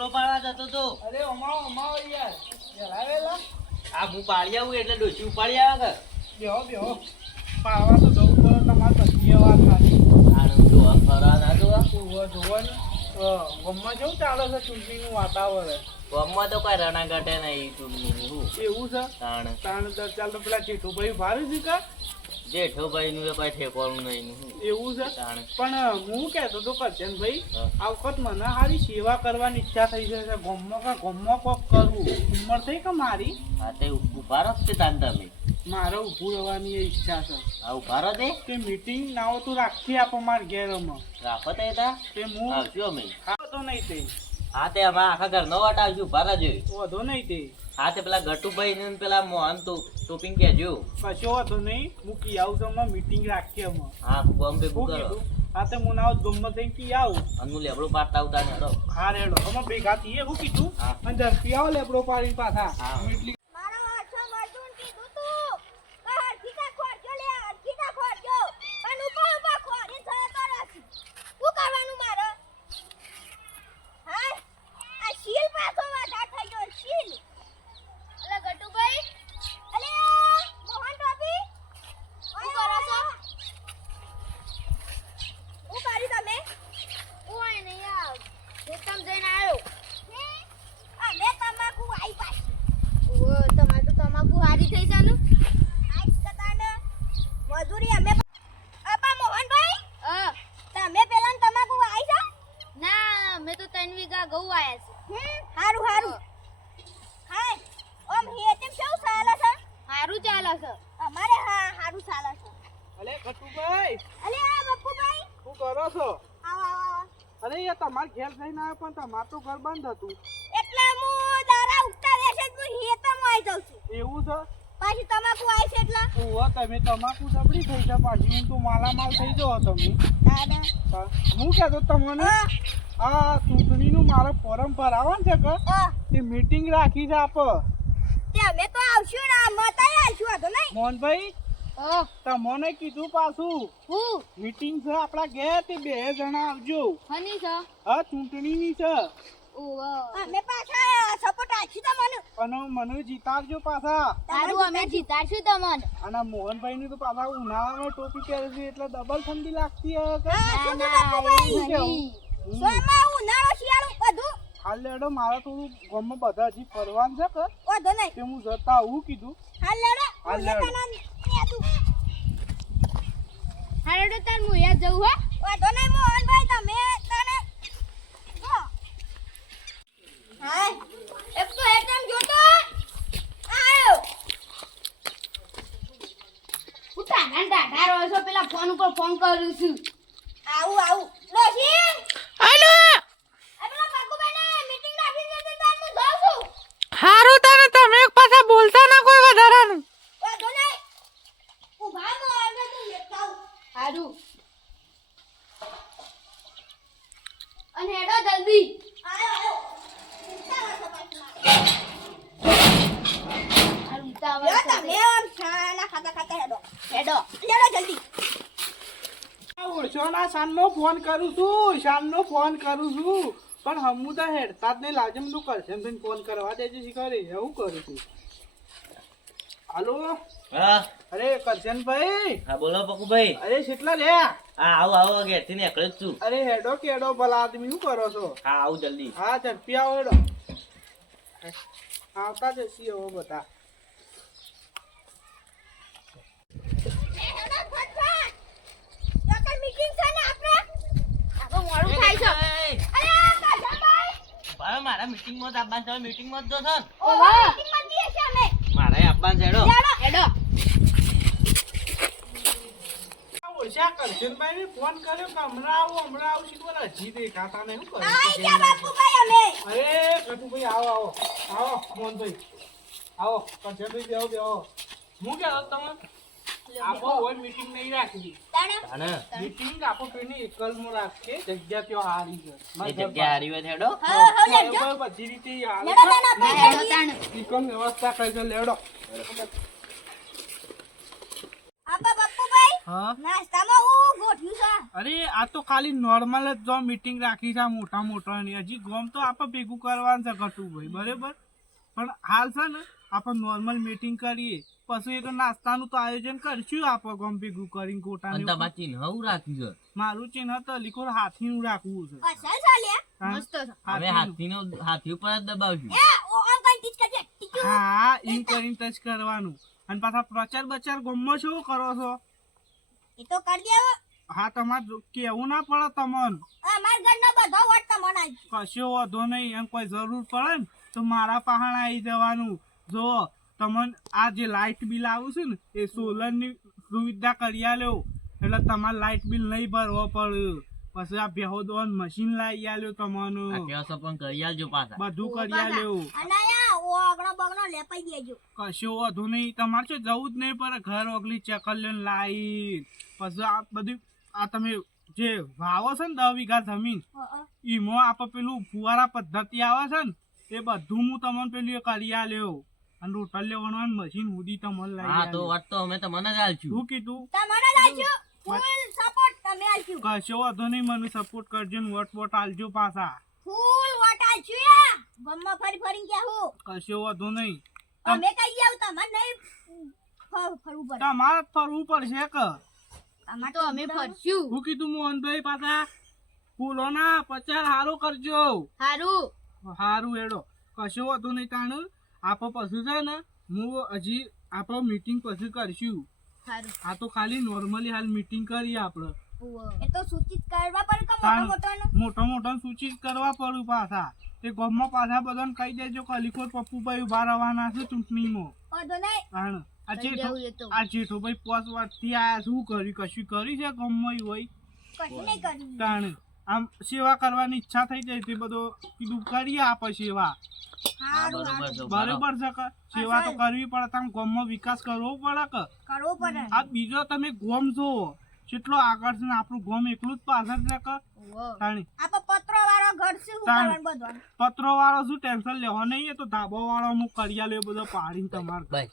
લેબડો પાડવા જતો તો. અરે અમાવો યાર જલાવેલા આ હું પાડી આવું એટલે ડોશી ઉપાડી આવે કે બેહો પાડવા તો જવું પડે તમારે પછી વાત થાય આનું જોવા ખરા ના જોવા જોવા ને ગમમાં કેવું ચાલે છે ચૂંટણીનું વાતાવરણ ગામમાં તો કઈ રણાઘાટે નહીં ચૂંટણીનું એવું છે તાણ ચાલ તો પેલા જેઠુભાઈ ભારી છે કા જેઠોભાઈ નું કઈ ઠેકવાનું નહીં એવું છે તાણ પણ હું કહેતો તો કરજન ભાઈ આ વખત મને હારી સેવા કરવાની ઈચ્છા થઈ છે ગમમાં કોક કરવું ઉંમર થઈ કે મારી હા તે ઉભા રહો કે તાન તમે મારે ઊભું રહેવાની એ ઈચ્છા છે આ ઉભા રહો તે કે મીટિંગ ના તો રાખી આપો મારા ઘેરમાં રાખો તે તા તે હું આવજો અમે હા તો નહીં તે હા તે અમારા આખા ઘર નો વાટ આવજો ઉભા રહેજો વધો નહીં તે હા તે પેલા ગટુભાઈ ને પેલા મોહન તો ટોપિંગ કેજો કશો વધો નહીં હું કી આવું છું હમણાં મીટિંગ રાખીએ અમે હા ગમ ભેગું શું કરો કીધું હા તે હું નાવ ગમત થઈને કી આવું અને હું લેબડું પાડતા આવતા ને હેડો હા રેડો અમે ભેગા થઈએ શું કીધું હા. અને ઝડપી આવો લેબડો પાડીને પાછા હા. એટલી અલે કટુભાઈ શું કરો છો અરે યાર તમારે ઘેર થઈને આવ્યો પણ તમારું તો ઘર બંધ હતું એવું છે પાછી તમાકુ આવી છે એટલે ઓહો તમે તમાકુ સબડી થઈ છે પાછી હું તો માલામાલ થઈ જાઓ તમે દાદા હું કહેતો તમને આ ચૂંટણીનું મારો ફોરમ ભરાવાનું છે કે તે મીટિંગ રાખી છે આપ તે અમે તો આવશું ને મતાઈ આવશું તો નહીં મોહનભાઈ તમને કીધું પાછું હું મીટિંગ છે આપણા ઘેર તે 2 જણા આવજો હની છે હા ચૂંટણીની છે અમે પાછા સપોર્ટ આછી તમને અને મને જીતાડજો પાછા તારું અમે જીતાડશું તમને અને મોહનભાઈ ની તો પાછા ઉનાળામાં ટોપી પહેરે છે એટલે ડબલ ઠંડી લાગતી હશે કે સોમાં ઉનાળો શિયાળો બધું હાલ લેડો મારે થોડું ગામમાં બધા હજી ફરવાનું છે કે વધો નહીં કે હું જતા આવું કીધું હાલ લેડો હાલ લેડો. હાલ તાર હું યાદ જવું હો વધો નહીં મોહનભાઈ તમે તને હાય એક તો એટમ જોતો આયો ઉઠા નાંડા ધારો છો પેલા ફોન ઉપર ફોન કરું છું આવું લોસી હાલો આપણા બાકુભાઈને મીટિંગ રાખી દીધી તો હું જાઉં છું હારું તને તમે એક પાછા બોલતા ના કોઈ વધારાનું વધો નહીં ઉભા મો આગળ તું લેતા હારું અને હેડો જલ્દી આયો હેડો જલ્દી ઓછોના શાનનો ફોન કરું છું પણ હમું તો હેડતા જ નહીં લાગે તું કરશે એમ ફોન કરવા દેજે શીખવાડે એવું કરું છું હાલો હા અરે કરશનભાઈ હા બોલો પકુભાઈ અરે કેટલા લે હા આવો ઘેરથી નીકળે જ છું અરે હેડો કેડો ભલા આદમી શું કરો છો હા આવું જલ્દી હા ઝડપી આવો હેડો આવતા જશી હવે બધા મારા મીટિંગમાં જ આપવાનું છે મીટિંગમાં જ જો છો ઓહો મારે આપવાનું છે હેડો હેડો ઓછા કરશનભાઈ ફોન કર્યો કે હમણાં આવું શીખવા હજી દેખાતા નહીં શું આઈ કરે ગયા બાપુભાઈ અમે અરે કટુભાઈ આવો મોહનભાઈ આવો કરશનભાઈ બેહો હું કહેતો તમે આપો હોય મીટિંગ નહીં રાખી તાને મીટિંગ આપો પેલી એકલમાં રાખીએ જગ્યા ત્યાં હારી છે એ જગ્યા હારી હોય તો હેડો બધી રીતે હારી હેડો એકમ વ્યવસ્થા કરી છે લેડો આપા બાપુભાઈ હા નાસ્તામાં હું ગોઠવ્યું છે અરે આ તો ખાલી નોર્મલ જ જો મીટિંગ રાખી છે આ મોટા મોટાની હજી ગોમ તો આપણે ભેગું કરવાનું છે કટુભાઈ બરાબર પણ હાલ છે ને આપણે નોર્મલ મીટિંગ કરીએ પછી એ તો નાસ્તાનું તો આયોજન કરશું આપણે ગોમ ભેગું કરીને અને ગોટાને તમારે ચિહ્ન હું રાખ્યું છે મારું ચિહ્ન તો લીખો હાથીનું રાખવું છે અસલ ચાલ્યા હા, મસ્ત છે હાથીનું. હાથી ઉપર જ દબાવશું એ ઓ આમ કઈ ટીચ કરજે ટીચુ હા એમ કરીને ટચ કરવાનું અને પાછા પ્રચાર બચાર ગોમમાં શું કરો છો એ તો કરી દેવો હા તમારે કેવું ના પડે તમને અમાર ઘરનો બધો વટ તમને આજ કશો વાંધો નહીં એમ કોઈ જરૂર પડે ને તો મારા પહાણ આવી જવાનું જો તમને આ જે લાઇટ બિલ આવું છે ને એ સોલરની સુવિધા કરી આલ્યો એટલે તમારે લાઇટ બિલ નહીં ભરવો પડે પછી આ બેહોદવાનું મશીન લાવી આલ્યો તમને આ કેસો પણ કરી આલજો પાછા બધું કરી આલ્યો અને આ ઓ આગળો બગનો લેપાઈ દેજો કશો વાંધો નહીં તમારે શું જવું જ નહીં પડે ઘર ઓગલી ચકલીને લાવી પછી આ બધી આ તમે જે વાવો છે ને 10 વીઘા જમીન એમાં આપણે પેલું ફુવારા પદ્ધતિ આવે છે ને એ બધું હું તમને પેલું એ કરી આલ્યો અને રોટલ લેવાનું મશીન સુધી તમને લઈ હા તો આલ્યો. વાત તો અમે તમને જ આલશું શું કીધું તમને લાજો ફૂલ સપોર્ટ તમે આલજો કશો વાંધો નહીં મને સપોર્ટ કરજો ને વોટ વોટ આલજો પાછા ફૂલ વટ આલજો યા ગમમાં ફરી ફરીને કે હું કશો વાંધો નહીં અમે કઈ જાવ તમને નહીં ફરવું પડે તમારે જ ફરવું પડશે કે અમાર તો અમે ફરશું શું કીધું મોહનભાઈ પાછા ફૂલોના પ્રચાર સારો કરજો હારું સારું એડો કશો વાંધો નહીં તાણ આપો પછી છે ને હું હજી આપણે મીટિંગ પછી કરશું હારું આ તો ખાલી નોર્મલી હાલ મીટિંગ કરી આપણે એ તો સૂચિત કરવા પડે કે તાણ મોટો મોટો સૂચિત કરવા પડ્યું પાછા તે ગામમાં પાછા બધાને કહી દેજો કે અલીકોટ પપ્પુભાઈ ઉભા રહેવાના છે ચૂંટણીમાં વાંધો નહીં તાણ આ થઈ જવું એ તો. જેઠોભાઈ 5 વર્ષથી આયા શું કર્યું કશું કરી છે ગામમાં ઈ હોય કશું નહીં કર્યું તાણ આમ સેવા કરવાની ઈચ્છા થઈ જાય તે બધો કીધું કરીએ આપણે સેવા હા હારું બરોબર હારું છે બરોબર છે કે સેવા તો કરવી પડે તમે ગામમાં વિકાસ કરવો પડે કે કરવું પડે આ બીજો તમે ગોમ છો કેટલો આગળ છે ને આપણું ગોમ એકલું જ પાછળ છે કે તાણી આપણે પત્રો વાળો ઘર છે શું તાણ. કરવાનું બધું પત્રો વાળો શું ટેન્શન લેવા નહીં એ તો ધાબો વાળો હું કરી આલ્યો બધો પાડીને તમારે બસ